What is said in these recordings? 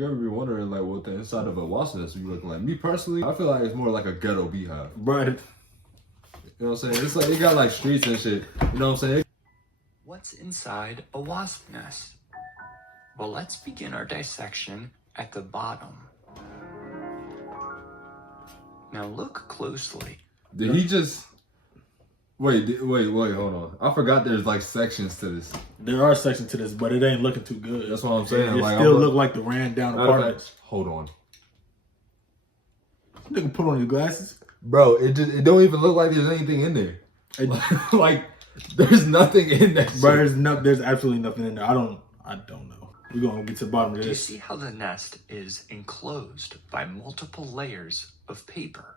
you ever be wondering like what the inside of a wasp nest would be looking like? Me personally, I feel like it's more like a ghetto beehive. Right. You know what I'm saying? It's like it got like streets and shit. You know what I'm saying? What's inside a wasp nest? Well, let's begin our dissection at the bottom. Now look closely. Did he just... Wait, hold on. I forgot there's like sections to this. There are sections to this, but it ain't looking too good. That's what I'm saying. It like, still look like the ran down apartments. Hold on. Nigga put on his glasses. Bro, it don't even look like there's anything in there. Like, there's nothing in that shit. Bro, there's absolutely nothing in there. I don't know. We're gonna get to the bottom of this. Do you see how the nest is enclosed by multiple layers of paper?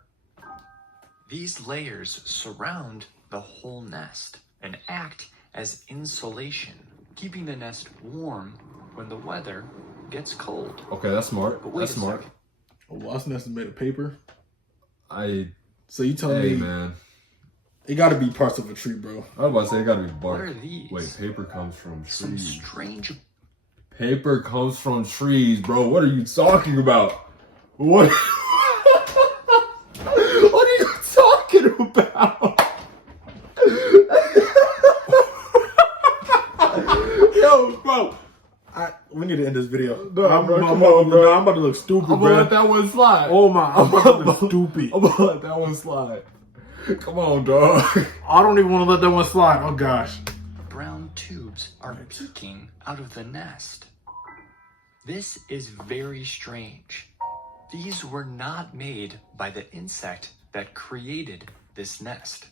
These layers surround the whole nest and act as insulation, keeping the nest warm when the weather gets cold. Okay, that's smart. But wait that's smart. Second. A wasp nest is made of paper. So you telling me, man, it got to be parts of a tree, bro. I was about to say it got to be bark. What are these? Wait, paper comes from trees. Some strange. Paper comes from trees, bro. What are you talking about? What? What are you talking about? Yo, bro. We need to end this video. No, I'm about to look stupid, I'm bro. gonna let that one slide. Oh my, I'm about to look stupid. I'm gonna let that one slide. Come on, dog. I don't even want to let that one slide. Oh gosh. Brown tubes are peeking out of the nest. This is very strange. These were not made by the insect that created this nest.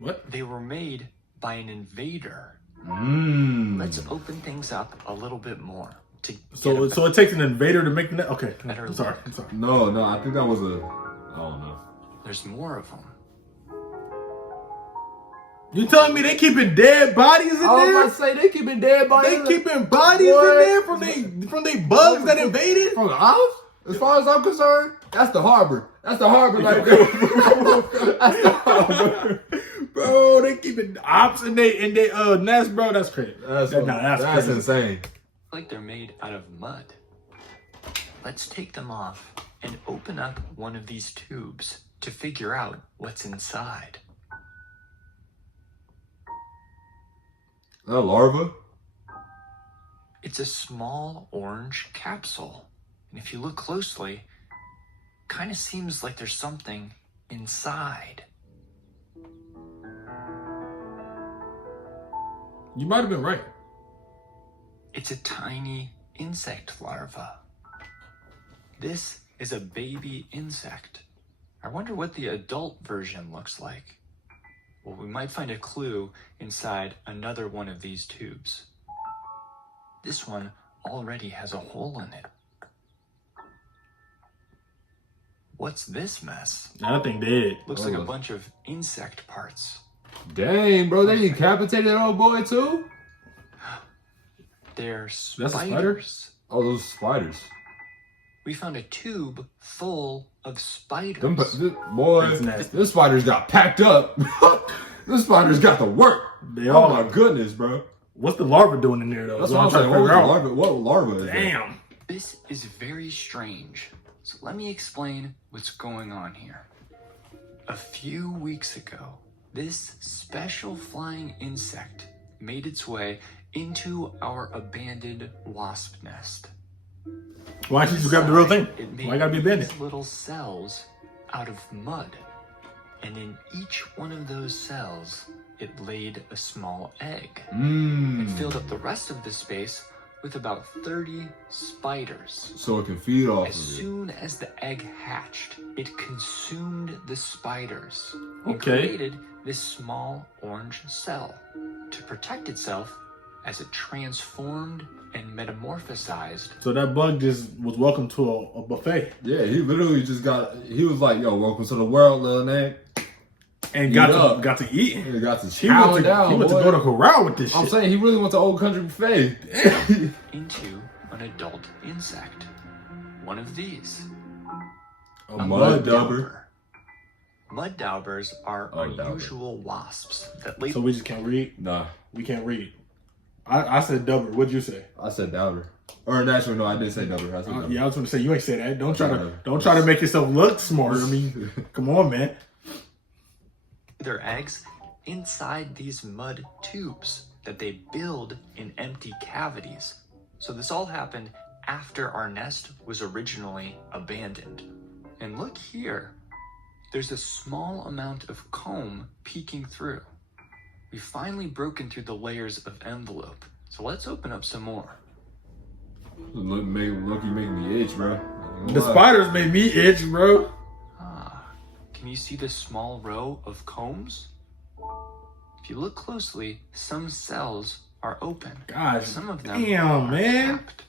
What? They were made by an invader. Let's open things up a little bit more. So it takes an invader to make the nest? Okay, I'm sorry. No, I think that was a... I don't know. There's more of them. You telling me they keeping dead bodies in there? I was about to say they keeping dead bodies. They keeping bodies in there from they bugs that invaded? From the islands? As far as I'm concerned, that's the harbor. That's the harbor like that. That's the harbor. Bro, they keeping ops in they nest, bro. That's crazy. That's crazy. insane. Like they're made out of mud. Let's take them off and open up one of these tubes to figure out what's inside. A larva? It's a small orange capsule. And if you look closely, kind of seems like there's something inside. You might have been right. It's a tiny insect larva. This is a baby insect. I wonder what the adult version looks like. Well, we might find a clue inside another one of these tubes. This one already has a hole in it. What's this mess? That thing dead. Looks like a bunch of insect parts. Dang, bro, they decapitated that old boy too? They're spiders. That's a spider? Oh, those spiders. We found a tube full of spiders. This spiders got packed up. This spiders got to work. Oh my goodness, bro. What's the larva doing in there though? That's what I'm saying. What larva is that? Damn. This is very strange. So let me explain what's going on here. A few weeks ago, this special flying insect made its way into our abandoned wasp nest. Why didn't you just grab the real thing? It made Why gotta be abandoned? these little cells out of mud. And in each one of those cells, it laid a small egg. It filled up the rest of the space with about 30 spiders. So it can feed off As of it. soon as the egg hatched, it consumed the spiders and Okay. created this small orange cell to protect itself as it transformed and metamorphosized. So that bug just was welcome to a buffet. Yeah, he literally just he was like, yo, welcome to the world, little nigga. And got to eat. He got to He went to go to corral with this shit. I'm saying he really went to Old Country Buffet. Into an adult insect. One of these. A mud dauber. Mud daubers are unusual wasps that lay. So we just can't read? Nah. We can't read. I said Dubber. What'd you say? I said Doubter. Or actually, no, I did say Doubter. I said Doubter. Yeah, I was going to say you ain't say that. Don't try to make yourself look smart. I mean, come on, man. Their eggs inside these mud tubes that they build in empty cavities. So this all happened after our nest was originally abandoned. And look here, there's a small amount of comb peeking through. We've finally broken through the layers of envelope. So let's open up some more. Look, you making me itch, bro. The spiders made me itch, bro. Can you see this small row of combs? If you look closely, some cells are open. Gosh, some of them damn, are man. capped.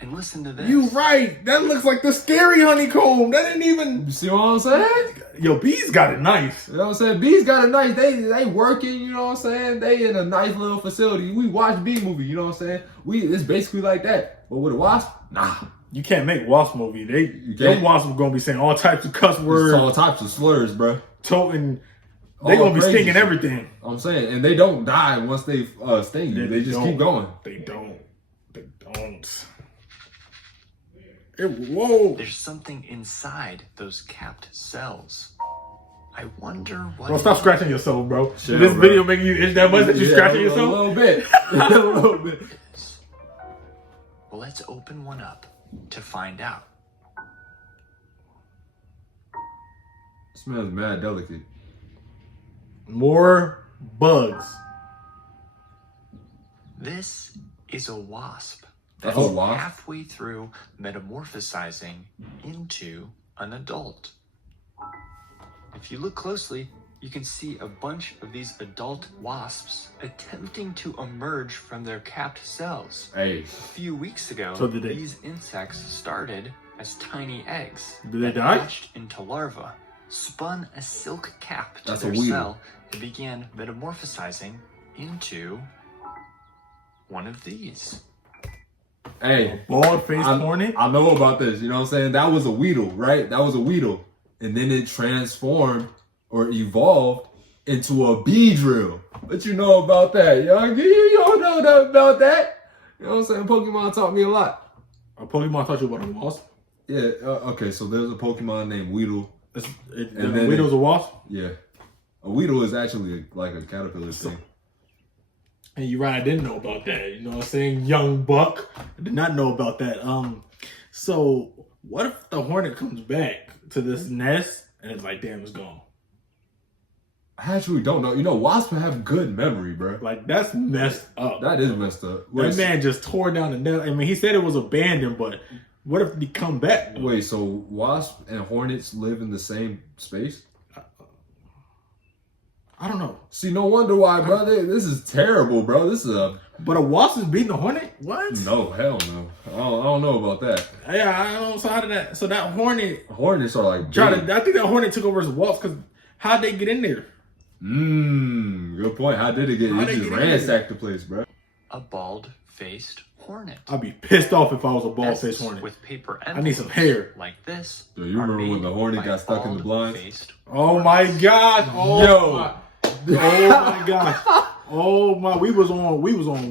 And listen to this. You right. That looks like the scary honeycomb. That didn't even... You see what I'm saying? Yo, bees got it nice. You know what I'm saying? Bees got a nice, they working, you know what I'm saying? They in a nice little facility. We watch bee movie, you know what I'm saying? It's basically like that. But with a wasp, nah. You can't make wasp movie. Them wasps are gonna be saying all types of cuss words. All types of slurs, bro. Toting. They gonna be stinging everything. I'm saying, and they don't die once they sting you. They just keep going. They don't. Whoa. There's something inside those capped cells. I wonder what... Bro, stop scratching yourself, bro. Chill, this bro. video making you itch that much that you scratching yourself? A little bit. A little bit. Well, let's open one up to find out. It smells mad delicate. More bugs. This is a wasp. That's That's a wasp? halfway through metamorphosizing into an adult. If you look closely, you can see a bunch of these adult wasps attempting to emerge from their capped cells. Hey. A few weeks ago, So did they- these insects started as tiny eggs. Did they that die? hatched into larvae, spun a silk cap to That's a their weevil. cell, and began metamorphosizing into one of these. Hey. Bald-faced hornet? I know about this, you know what I'm saying? That was a weedle, right? That was a weedle. And then it transformed or evolved into a bee drill. What you know about that? You don't know nothing about that. You know what I'm saying? Pokemon taught me a lot. A Pokemon taught you about a wasp? Yeah, okay, so there's a Pokemon named Weedle. And then Weedle's a wasp? Yeah. A Weedle is actually like a caterpillar thing. And you're right, I didn't know about that. You know what I'm saying? Young buck. I did not know about that. So what if the hornet comes back to this nest and it's like, damn, it's gone? I actually don't know. You know, wasps have good memory, bro. Like, that's messed up. That is messed up. That man just tore down the nest. I mean, he said it was abandoned, but what if they come back? Wait, so wasps and hornets live in the same space? I don't know. See, no wonder why, brother. This is terrible, bro. This is a... But a wasp is beating a hornet? What? No, hell no. I don't know about that. Yeah, I don't know. So how did that? So that hornet... Hornets are like... I think that hornet took over as a wasp because how'd they get in there? Good point. How did it get... It just ransacked the place, bro. A bald-faced hornet. I'd be pissed off if I was a bald-faced hornet. With paper I need some hair. like this. Yo, you remember when the hornet got stuck in the blinds? Oh my god! Oh Yo. my. Oh my gosh! Oh my, we was on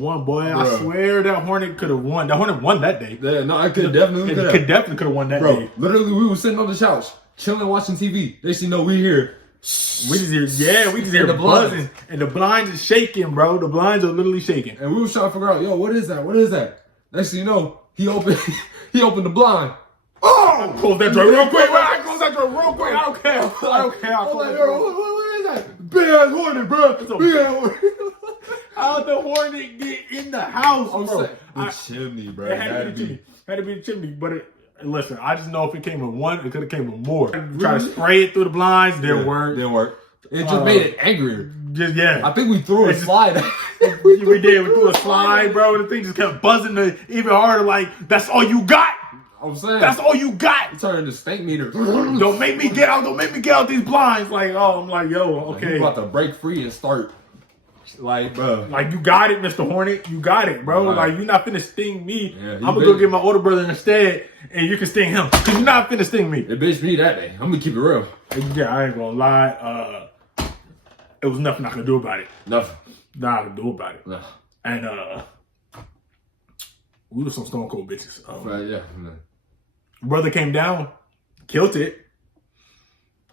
one, boy. Bro. I swear that hornet could have won. That hornet won that day. Yeah, no, I could definitely Could definitely have won that Bro, day. literally, we were sitting on the couch, chilling, watching TV. They see, no, we here. We just hear the blinds. buzzing, and the blinds is shaking, bro. The blinds are literally shaking. And we was trying to figure out, yo, what is that? What is that? Next thing you know, he opened the blind. Oh! Close that door real quick. Close that door real quick. I don't care. I'll I'm close like, that yo, door. what is that? Big ass hornet, bro. Big ass hornet. How'd the hornet get in the house, I'm bro? saying, the chimney, bro. It had to be the chimney. Had to be the chimney, but listen, I just know if it came with one, it could have came with more. Try to spray it through the blinds, didn't work. Didn't work. It just made it angrier. Just I think we threw a slide. we did. We threw a slide, bro. The thing just kept buzzing even harder. Like, that's all you got. I'm saying That's all you got. it turned into stank meter. Don't make me get out. Don't make me get out these blinds. Like, oh, I'm like, yo, Like, okay. you about to break free and start. Like, bro. Like, you got it, Mr. Hornet. You got it, bro. Right. Like, you're not finna sting me. Yeah, I'm gonna go get my older brother instead, and you can sting him. Cause you're not finna sting me. It bitched me that day. I'm gonna keep it real. Yeah, I ain't gonna lie. It was nothing I could do about it. Nothing. Nothing I could do about it. Nah. And we were some stone cold bitches. Right, yeah. Brother came down, killed it.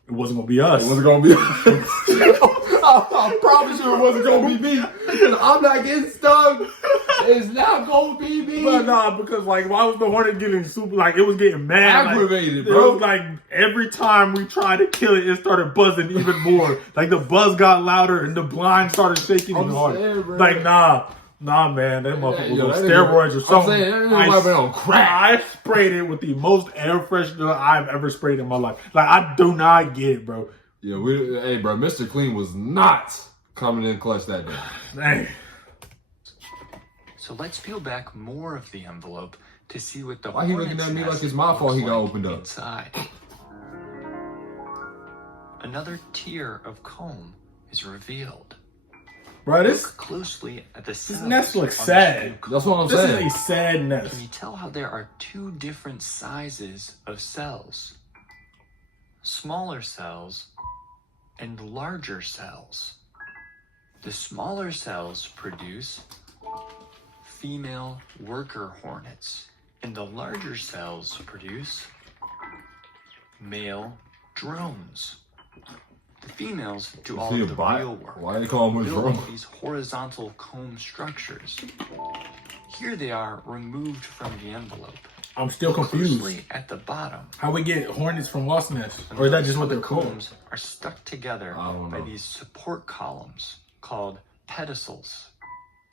It wasn't gonna be us. It wasn't gonna be. I promise you, it wasn't gonna be me. I'm not getting stung. It's not gonna be me. But nah, because like, why was the hornet getting super? Like, it was getting mad, Aggravated, like, bro. It was like every time we tried to kill it, it started buzzing even more. Like the buzz got louder and the blind started shaking even harder. Like, nah, man, that motherfucker was on steroids or something. I'm saying, that might been on crack. I sprayed it with the most air freshener I've ever sprayed in my life. Like, I do not get it, bro. Yeah, hey, bro, Mr. Clean was not coming in clutch that day. Dang. So let's peel back more of the envelope to see what the Why he looking at me hornet's like it's nest my fault looks he got like opened up? inside. Another tier of comb is revealed. Bro, this Look closely at the cells nest looks on sad. this new comb. That's what I'm this saying. is a sad nest. Can you tell how there are two different sizes of cells? Smaller cells and larger cells. The smaller cells produce female worker hornets, and the larger cells produce male drones. The females do all See of a the bot? real work. Why they call him a Building drone? these horizontal comb structures. Here they are removed from the envelope. I'm still confused. Closely at the bottom. How we get hornets from wasp nests? Or is that just what the they're called? combs are stuck together I don't by know. these support columns called pedicels.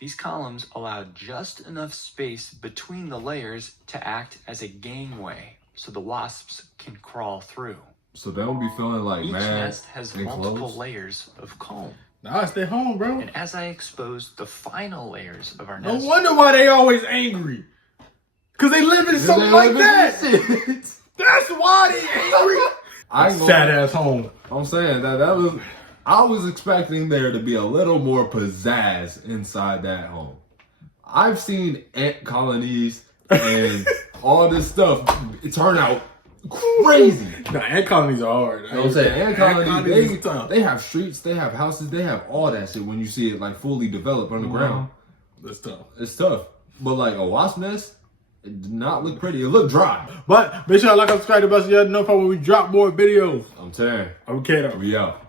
These columns allow just enough space between the layers to act as a gangway so the wasps can crawl through. So they don't be feeling like Each mad nest has and multiple closed? layers of comb. Nah, stay home, bro. And as I expose the final layers of our No nest, wonder why they always angry. Cause they live in something like that. That's why they angry. I ain't Sad gonna, ass home. I'm saying that was. I was expecting there to be a little more pizzazz inside that home. I've seen ant colonies and all this stuff turn out crazy. Nah, ant colonies are hard. You know what I'm saying? Ant colonies, is tough. they have streets, they have houses, they have all that shit when you see it like fully developed underground. That's tough. It's tough. But like a wasp nest, it did not look pretty. It looked dry. But make sure to like and subscribe to us so you know when we drop more videos. I'm telling you. I'm KaedeO. We out.